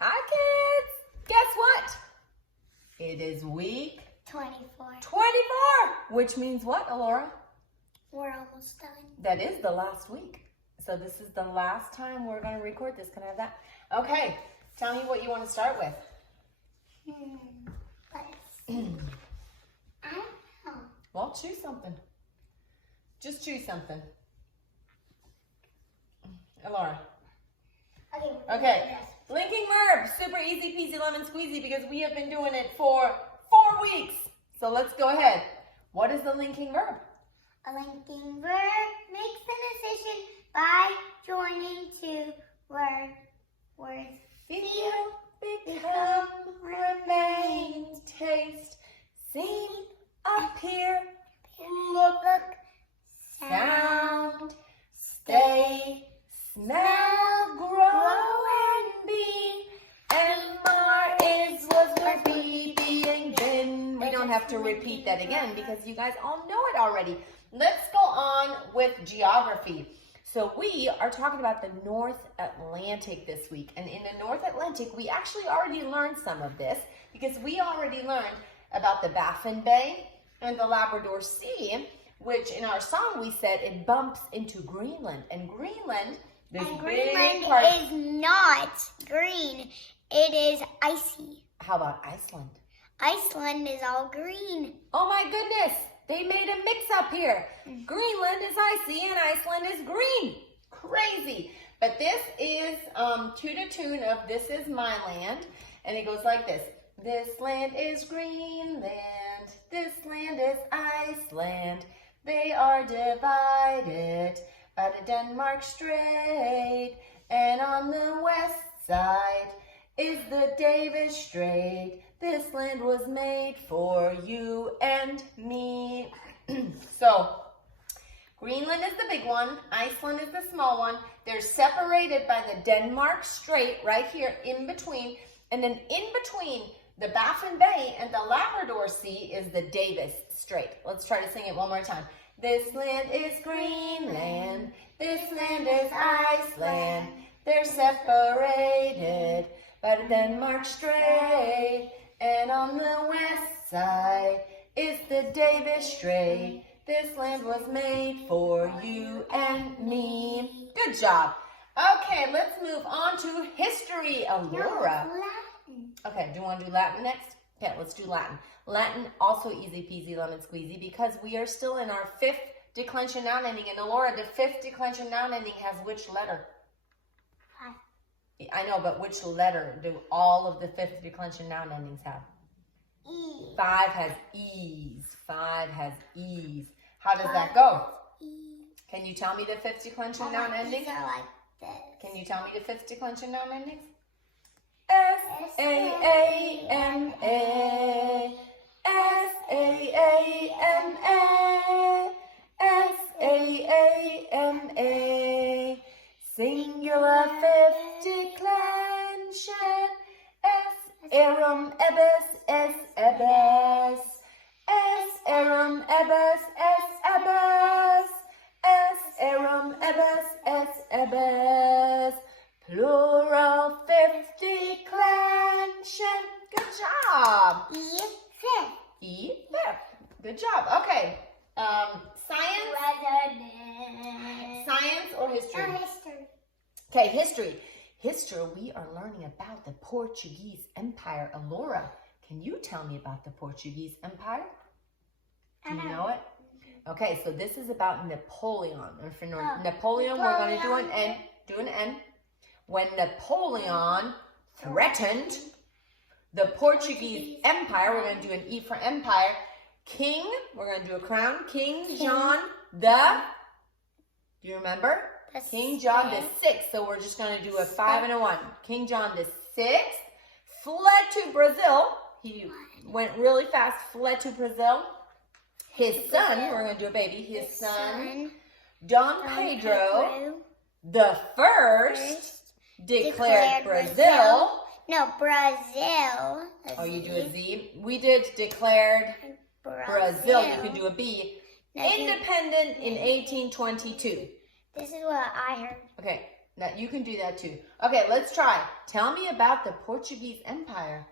Hi, kids. Guess what? It is week 24. 24, which means what, Alora? We're almost done. That is the last week. So this is the last time we're going to record this. Can I have that? Okay. Tell me what you want to start with. Let's see. I don't know. Well, choose something. Just choose something. Alora. Okay. Linking verb. Super easy peasy lemon squeezy because we have been doing it for 4 weeks. So let's go ahead. What is the linking verb? A linking verb makes the decision by joining two words. Feel, become, remain, taste, seem, appear, look, sound, stay, smell, grow, and be. And Mar is, was, be, being, been. We don't have to repeat that again because you guys all know it already. Let's go on with geography. So we are talking about the North Atlantic this week. And in the North Atlantic, we actually already learned some of this because we already learned about the Baffin Bay and the Labrador Sea, which in our song we said it bumps into Greenland. And Greenland, Greenland is not green. It is icy. How about Iceland? Iceland is all green. Oh my goodness, they made a mix up here. Greenland is icy and Iceland is green. Crazy. But this is to the tune of This Is My Land. And it goes like this. This land is Greenland. This land is Iceland. They are divided by the Denmark Strait. And on the west side is the Davis Strait. This land was made for you and me. So, Greenland is the big one. Iceland is the small one. They're separated by the Denmark Strait right here in between. And then in between the Baffin Bay and the Labrador Sea is the Davis Strait. Let's try to sing it one more time. This land is Greenland. This land is Iceland. They're separated by the Denmark Strait. And on the west side is the Davis Strait. This land was made for you and me. Good job. Okay, let's move on to history, Alora. Okay, do you want to do Latin next? Okay, let's do Latin. Latin, also easy peasy lemon squeezy because we are still in our 5th declension noun ending. And Alora, the 5th declension noun ending has which letter? I know, but which letter do all of the 5th declension noun endings have? E. 5 has E's. 5 has E's. How does that go? E. Can you tell me the 5th declension noun endings? These are like this. Can you tell me the 5th declension noun endings? S-A-A-M-A. S-A-A-M-A. S-A-A-M-A. Singular 5th declension. S-arum ebes, S-ebes. S-arum ebes, S-ebes. S-arum ebes, S-ebes. Plural 5th declension. Good job. E5. E5. Good job. Okay. Science? Science or history? History. Okay, history. History, we are learning about the Portuguese Empire. Alora, can you tell me about the Portuguese Empire? Do you know it? Okay, so this is about Napoleon. And for Napoleon, we're going to do an N. Do an N. When Napoleon threatened the Portuguese Empire, we're going to do an E for empire. King, we're going to do a crown. King John the, do you remember? King John the 6th. So we're just going to do a 5 and a 1. King John the 6th fled to Brazil. He went really fast, fled to Brazil. His son, we're going to do a baby. His son, Dom Pedro the first declared Brazil. No, Brazil. Oh, you do a Z? We did declared Brazil. You can do a B. Independent in 1822. This is what I heard. Okay. Now, you can do that too. Okay, let's try. Tell me about the Portuguese Empire.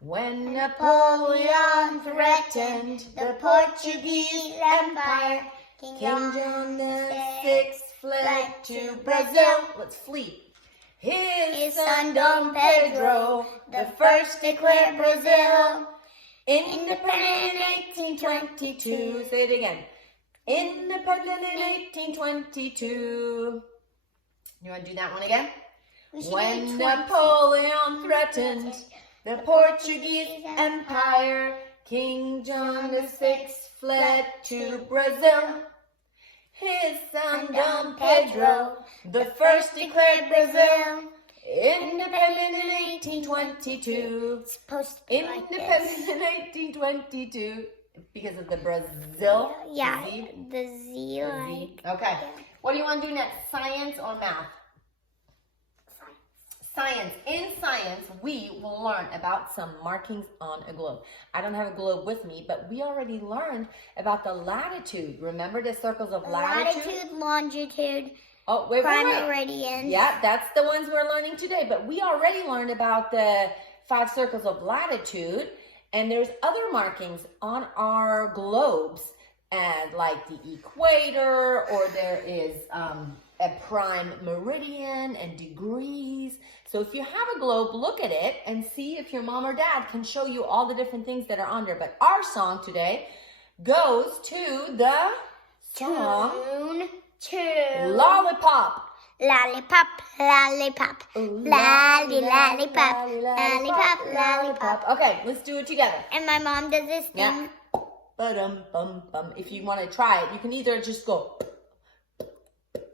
When Napoleon threatened the Portuguese Empire, King John VI fled to Brazil. Let's flee. His son Dom Pedro, the first declared Brazil independent in 1822. Say it again. Independent in 1822. You want to do that one again? When Napoleon threatened the Portuguese Empire, King John VI fled to Brazil. His son Dom Pedro, the first declared Brazil independent in 1822. It's supposed to be like Independent this. in 1822 because of the Brazil. Yeah, Z. the Z like. Okay. What do you want to do next? Science or math? Science. In science, we will learn about some markings on a globe. I don't have a globe with me, but we already learned about the latitude. Remember the circles of latitude? Latitude, longitude, Oh, wait. prime meridian. Yeah, that's the ones we're learning today. But we already learned about the 5 circles of latitude. And there's other markings on our globes, and like the equator, or there is a prime meridian and degrees. So if you have a globe, look at it and see if your mom or dad can show you all the different things that are on there. But our song today goes to the song Tune. Lollipop. Lollipop, lollipop, lolly, lollipop, lollipop, lollipop. Okay, let's do it together. And my mom does this thing. Yeah. Ba-dum, bum, bum. If you want to try it, you can either just go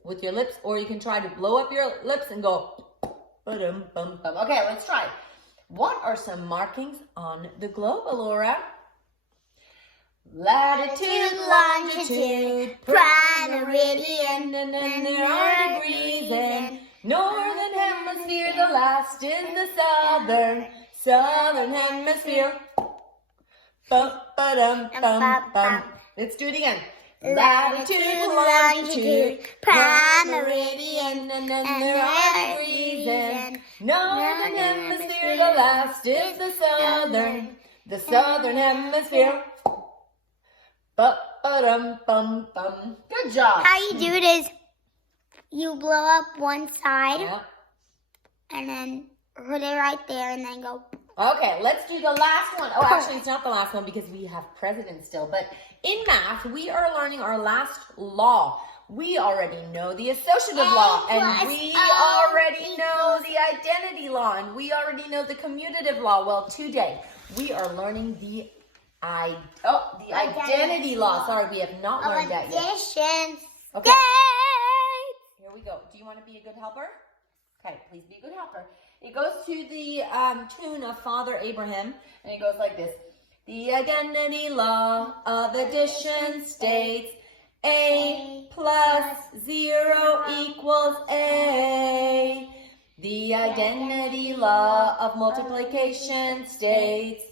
with your lips, or you can try to blow up your lips and go ba-dum, bum, bum. Okay, let's try. What are some markings on the globe, Alora? Latitude, longitude, prime meridian, and then there are degrees, and northern hemisphere, the last is the southern hemisphere. Bum, ba-dum, bum, bum. Let's do it again. Latitude, longitude, prime meridian, and then there are degrees, and northern hemisphere, the last is the southern hemisphere. Ba-ba-dum, bum, bum. Good job. How you do it is you blow up one side Yeah. and then put it right there and then go. Okay, let's do the last one. Oh, actually, it's not the last one because we have presidents still. But in math, we are learning our last law. We already know the associative law, and we already know the identity law, and we already know the commutative law. Well, today we are learning the identity law. Sorry, we have not learned that yet. Addition. Okay. Here we go. Do you want to be a good helper? Okay, please be a good helper. It goes to the tune of Father Abraham, and it goes like this. The identity law of addition states A plus 0 equals A. The identity law of multiplication states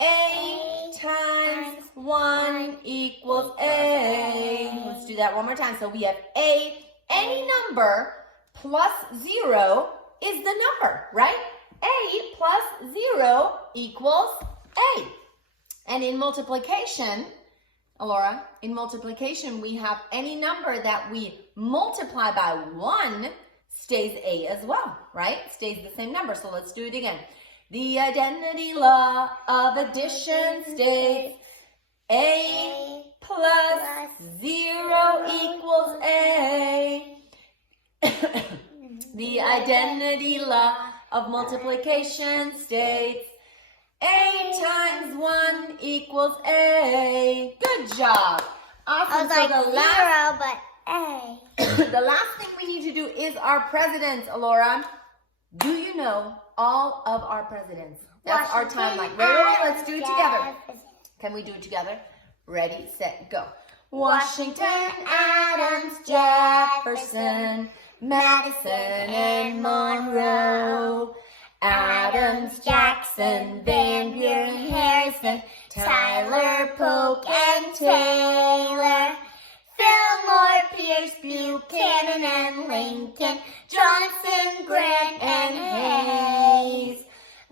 A times 1 equals A. Let's do that one more time. So we have A, any number plus 0 is the number, right? A plus 0 equals A. And in multiplication, Alora, in multiplication, we have any number that we multiply by 1 stays A as well, right? Stays the same number. So let's do it again. The identity law of addition states A plus 0 equals A. The identity law of multiplication states A times 1 equals A. Good job. I Awesome. was So like the 0, last, but A. the last thing we need to do is our presidents, Alora. Do you know all of our presidents? That's our timeline. Ready? Let's do it together. Can we do it together? Ready, set, go. Washington, Adams, Jefferson, Madison, and Monroe. Adams, Jackson, Van Buren, Harrison, Tyler, Polk, and Taylor. Fillmore, Pierce, Buchanan, and Lincoln. Johnson, Grant, and Hayes.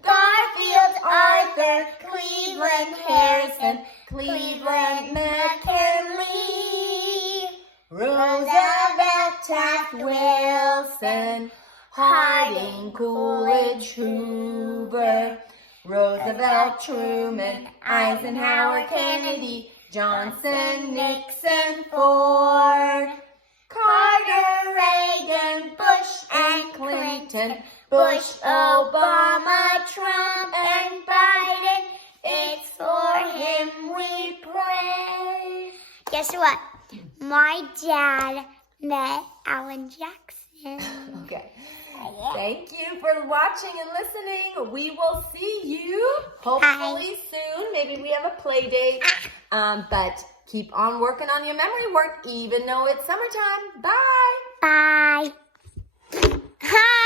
Garfield, Arthur, Cleveland, Harrison, Cleveland, McKinley. Roosevelt, Taft, Wilson, Harding, Coolidge, Hoover, Roosevelt, Truman, Eisenhower, Kennedy, Johnson, Nixon, Ford, Carter, Reagan, Bush, and Clinton, Bush, Obama, Trump, and Biden. It's for him we pray. Guess what? My dad met Alan Jackson. Okay. Thank you for watching and listening. We will see you hopefully soon. Maybe we have a play date. But keep on working on your memory work even though it's summertime. Bye. Bye. Hi.